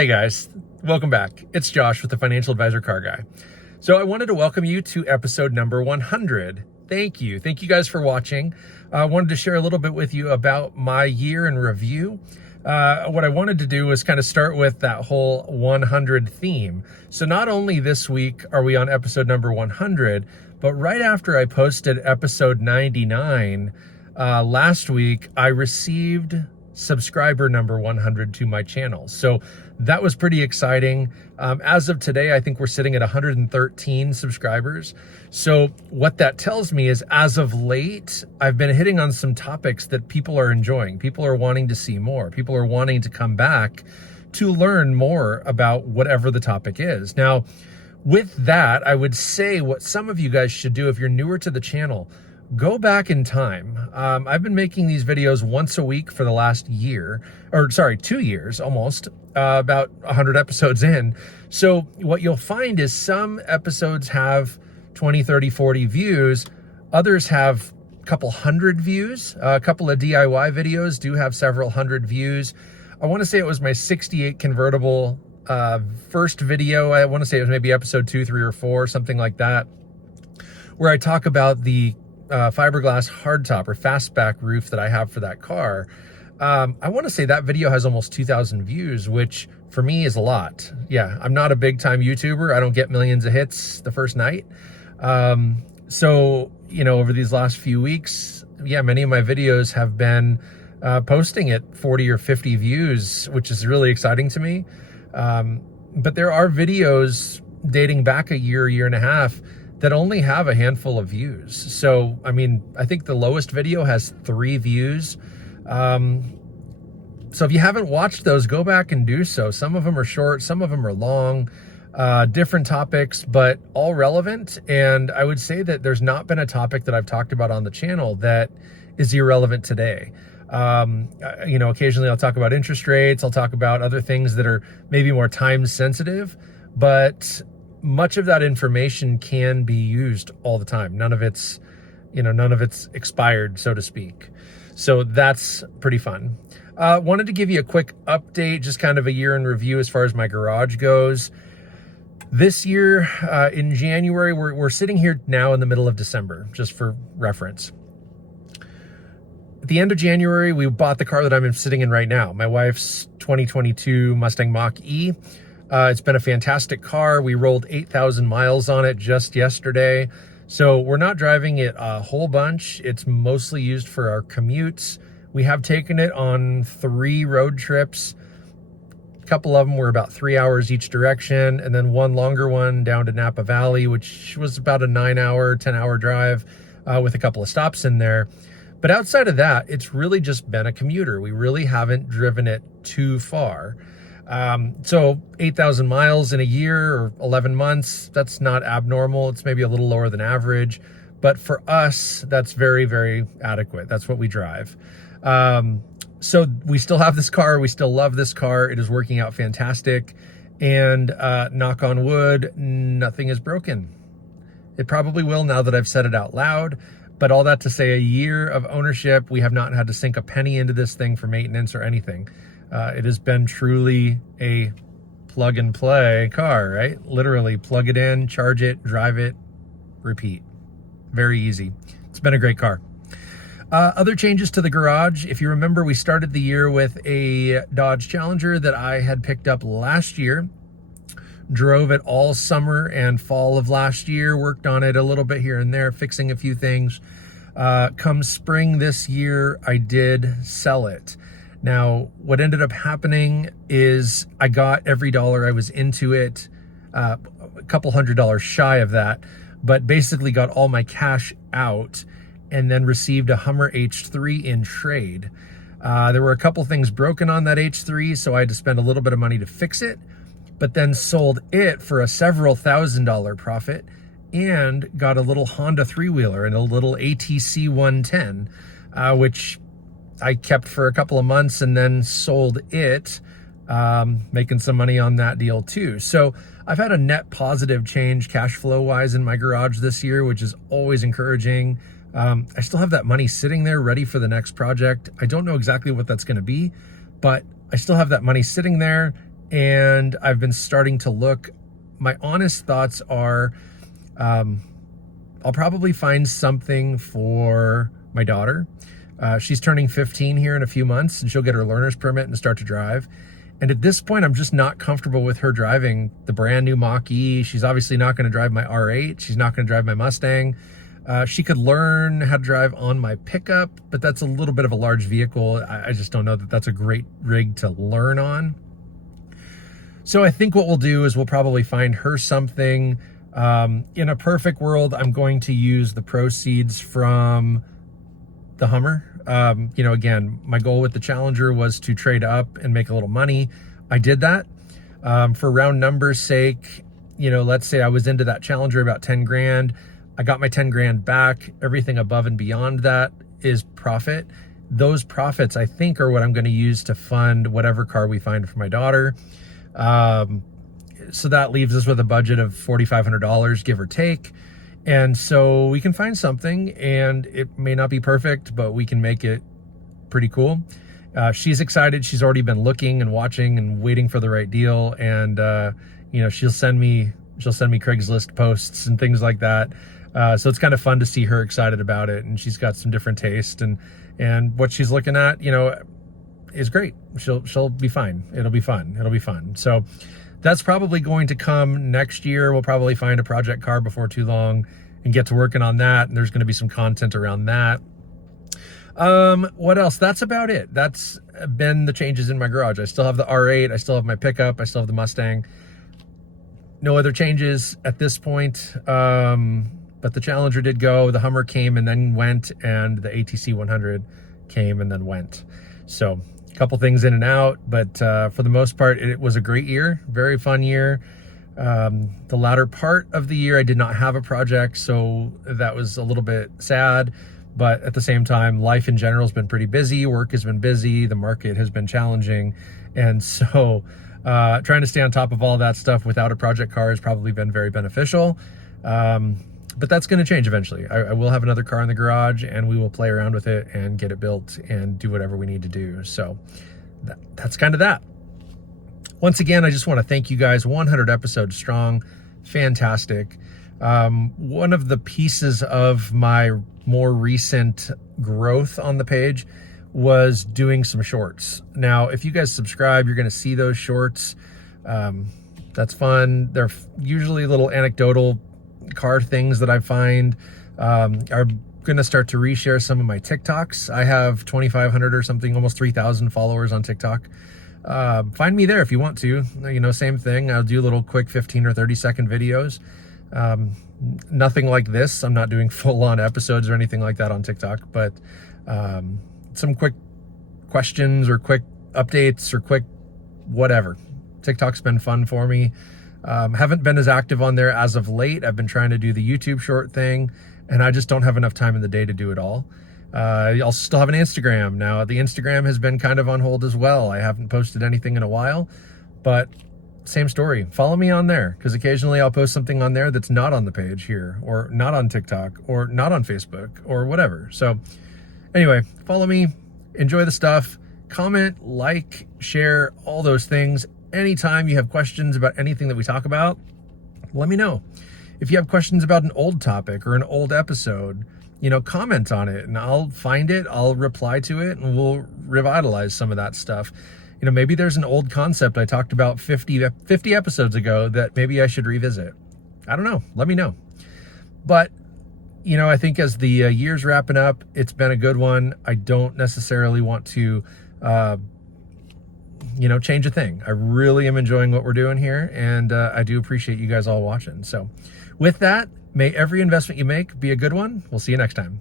Hey guys, welcome back. It's Josh with the Financial Advisor Car Guy. So I wanted to welcome you to episode number 100. Thank you. Thank you guys for watching. I wanted to share a little bit with you about my year in review. What I wanted to do was kind of start with that whole 100 theme. So not only this week are we on episode number 100, but right after I posted episode 99 last week, I received subscriber number 100 to my channel. So that was pretty exciting. As of today, I think we're sitting at 113 subscribers. So what that tells me is, as of late, I've been hitting on some topics that people are enjoying. People are wanting to see more. People are wanting to come back to learn more about whatever the topic is. Now, with that, I would say what some of you guys should do if you're newer to the channel, go back in time. I've been making these videos once a week for the last year, or sorry, 2 years almost, about 100 episodes in. So what you'll find is some episodes have 20, 30, 40 views. Others have a couple hundred views. A couple of DIY videos do have several hundred views. I want to say it was my 68 convertible first video. I want to say it was maybe episode 2, 3, or 4, something like that, where I talk about the fiberglass hardtop or fastback roof that I have for that car. I want to say that video has almost 2,000 views, which for me is a lot. Yeah, I'm not a big time YouTuber. I don't get millions of hits the first night. So, you know, over these last few weeks, yeah, many of my videos have been posting at 40 or 50 views, which is really exciting to me. But there are videos dating back a year and a half that only have a handful of views. So, I mean, I think the lowest video has 3 views. So if you haven't watched those, go back and do so. Some of them are short, some of them are long, different topics, but all relevant. And I would say that there's not been a topic that I've talked about on the channel that is irrelevant today. You know, occasionally I'll talk about interest rates. I'll talk about other things that are maybe more time sensitive, but much of that information can be used all the time. None of it's expired, so to speak. So that's pretty fun. Wanted to give you a quick update, just kind of a year in review as far as my garage goes. This year, in January, we're sitting here now in the middle of December, just for reference. At the end of January, we bought the car that I'm sitting in right now, my wife's 2022 Mustang Mach-E. It's been a fantastic car. We rolled 8,000 miles on it just yesterday. So we're not driving it a whole bunch. It's mostly used for our commutes. We have taken it on 3 road trips. A couple of them were about 3 hours each direction, and then one longer one down to Napa Valley, which was about a 9-hour, 10-hour drive with a couple of stops in there. But outside of that, it's really just been a commuter. We really haven't driven it too far. So 8,000 miles in a year or 11 months, that's not abnormal. It's maybe a little lower than average, but for us, that's very, very adequate. That's what we drive. So we still have this car. We still love this car. It is working out fantastic. And, knock on wood, nothing is broken. It probably will now that I've said it out loud, but all that to say, a year of ownership, we have not had to sink a penny into this thing for maintenance or anything. It has been truly a plug and play car, right? Literally plug it in, charge it, drive it, repeat. Very easy. It's been a great car. Other changes to the garage. If you remember, we started the year with a Dodge Challenger that I had picked up last year. Drove it all summer and fall of last year, worked on it a little bit here and there, fixing a few things. Come spring this year, I did sell it. Now, what ended up happening is I got every dollar I was into it, a couple $100 shy of that, but basically got all my cash out and then received a Hummer H3 in trade. There were a couple things broken on that H3, so I had to spend a little bit of money to fix it, but then sold it for a several $1,000 profit and got a little Honda 3-wheeler and a little ATC 110, which I kept for a couple of months and then sold it, making some money on that deal too. So I've had a net positive change cash flow wise in my garage this year, which is always encouraging. I still have that money sitting there ready for the next project. I don't know exactly what that's going to be, but I still have that money sitting there and I've been starting to look. My honest thoughts are, I'll probably find something for my daughter. She's turning 15 here in a few months, and she'll get her learner's permit and start to drive. And at this point, I'm just not comfortable with her driving the brand new Mach-E. She's obviously not going to drive my R8. She's not going to drive my Mustang. She could learn how to drive on my pickup, but that's a little bit of a large vehicle. I just don't know that that's a great rig to learn on. So I think what we'll do is we'll probably find her something. In a perfect world, I'm going to use the proceeds from the Hummer. Again, my goal with the Challenger was to trade up and make a little money. I did that. For round numbers sake, let's say I was into that Challenger about 10 grand. I got my 10 grand back. Everything above and beyond that is profit. Those profits, I think, are what I'm going to use to fund whatever car we find for my daughter. So that leaves us with a budget of $4,500, give or take. And so we can find something, and it may not be perfect, but we can make it pretty cool. She's excited. She's already been looking and watching and waiting for the right deal. And, she'll send me Craigslist posts and things like that. So it's kind of fun to see her excited about it. And she's got some different taste, and what she's looking at, is great. She'll be fine. It'll be fun. It'll be fun. So that's probably going to come next year. We'll probably find a project car before too long and get to working on that. And there's going to be some content around that. What else? That's about it. That's been the changes in my garage. I still have the R8. I still have my pickup. I still have the Mustang. No other changes at this point. But the Challenger did go. The Hummer came and then went, and the ATC 100 came and then went. So a couple things in and out, but for the most part, it was a great year, very fun year. The latter part of the year, I did not have a project, so that was a little bit sad. But at the same time, life in general has been pretty busy. Work has been busy. The market has been challenging. And so trying to stay on top of all that stuff without a project car has probably been very beneficial. But that's going to change eventually. I will have another car in the garage, and we will play around with it and get it built and do whatever we need to do. So that's kind of that. Once again, I just want to thank you guys. 100 episodes strong. Fantastic. One of the pieces of my more recent growth on the page was doing some shorts. Now, if you guys subscribe, you're going to see those shorts. That's fun. They're usually little anecdotal car things that I find. I'm going to start to reshare some of my TikToks. I have 2,500 or something, almost 3,000 followers on TikTok. Find me there if you want to. Same thing. I'll do little quick 15 or 30 second videos. Nothing like this. I'm not doing full-on episodes or anything like that on TikTok, but some quick questions or quick updates or quick whatever. TikTok's been fun for me. Haven't been as active on there as of late. I've been trying to do the YouTube short thing, and I just don't have enough time in the day to do it all. I'll still have an Instagram. Now, the Instagram has been kind of on hold as well. I haven't posted anything in a while, but same story. Follow me on there, because occasionally I'll post something on there that's not on the page here, or not on TikTok, or not on Facebook, or whatever. So anyway, follow me, enjoy the stuff, comment, like, share, all those things. Anytime you have questions about anything that we talk about, let me know. If you have questions about an old topic or an old episode, comment on it, and I'll find it, I'll reply to it, and we'll revitalize some of that stuff. Maybe there's an old concept I talked about 50 episodes ago that maybe I should revisit. I don't know. Let me know. But, I think as the year's wrapping up, it's been a good one. I don't necessarily want to change a thing. I really am enjoying what we're doing here, and I do appreciate you guys all watching. So with that, may every investment you make be a good one. We'll see you next time.